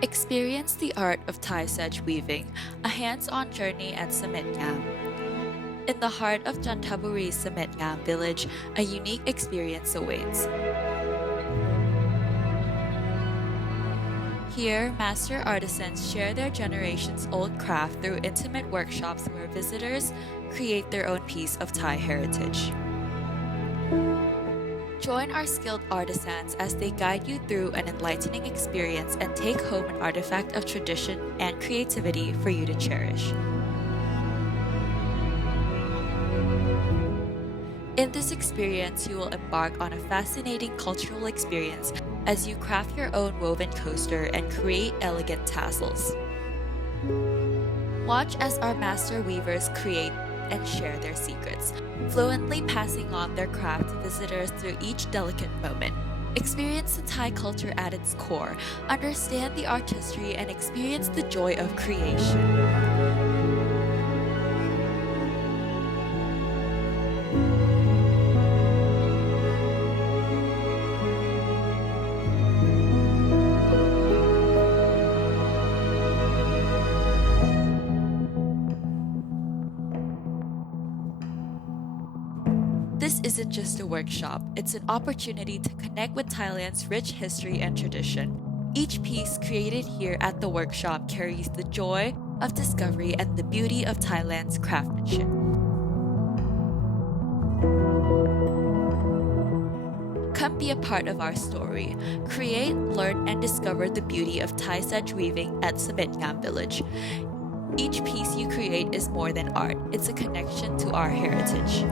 Experience the art of Thai sedge weaving, a hands-on journey at Samet-Ngam. In the heart of Jantaburi's Samet-Ngam village, a unique experience awaits. Here, master artisans share their generations-old craft through intimate workshops where visitors create their own piece of Thai heritage. Join our skilled artisans as they guide you through an enlightening experience and take home an artifact of tradition and creativity for you to cherish. In this experience, you will embark on a fascinating cultural experience as you craft your own woven coaster and create elegant tassels. Watch as our master weavers create and share their secrets, fluently passing on their craft to visitors through each delicate moment. Experience the Thai culture at its core, understand the artistry, and experience the joy of creation. This isn't just a workshop, it's an opportunity to connect with Thailand's rich history and tradition. Each piece created here at the workshop carries the joy of discovery and the beauty of Thailand's craftsmanship. Come be a part of our story. Create, learn, and discover the beauty of Thai sedge weaving at Samet-Ngam village. Each piece you create is more than art, it's a connection to our heritage.